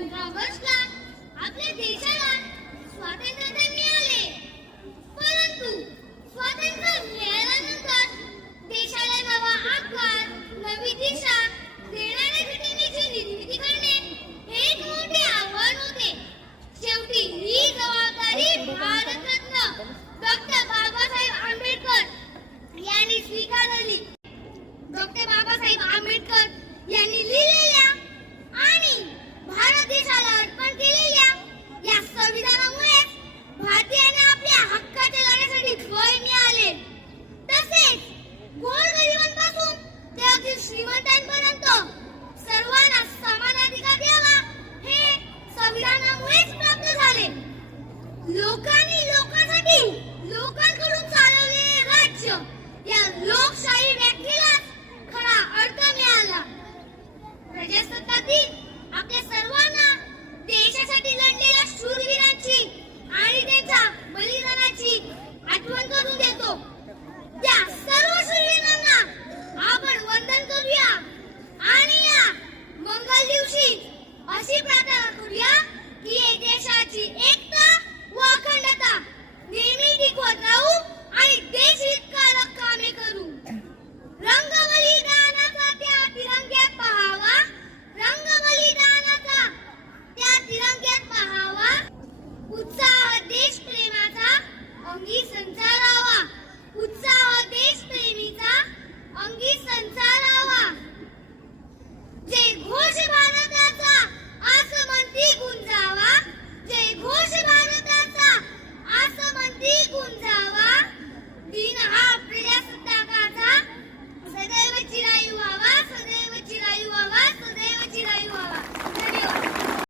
पंधरा ऑगस्टला आपल्या देशाला स्वातंत्र्य तर मिळाले. परंतु स्वातंत्र्य मिळाल्यानंतर देशाला नवा आकार नवी दिशा देणाऱ्या घटनेची निर्मिती करणे हे एक मोठे आव्हान होते. शेवटी ही जबाबदारी भारतरत्न डॉक्टर बाबासाहेब आंबेडकर यांनी स्वीकारली. डॉक्टर बाबासाहेब आंबेडकर यांनी लिहिलेल्या आणि श्रीमंतांपर्यंत सर्वांना समान अधिकार द्यावा हे संविधानामुळेच प्राप्त झाले. लोकांनी लोकांसाठी लोकांकडून चालवलेले राज्य या लोक देशाची एकता व अखंडता. नेहमी टिकवत राहू आणि देश हितकारक कामे करू. रंग बलिदानाचा त्या तिरंग्यात पहावा. रंग बलिदानाचा त्या तिरंग्यात पहावा. उत्साह देश प्रेमाचा अंगी संचार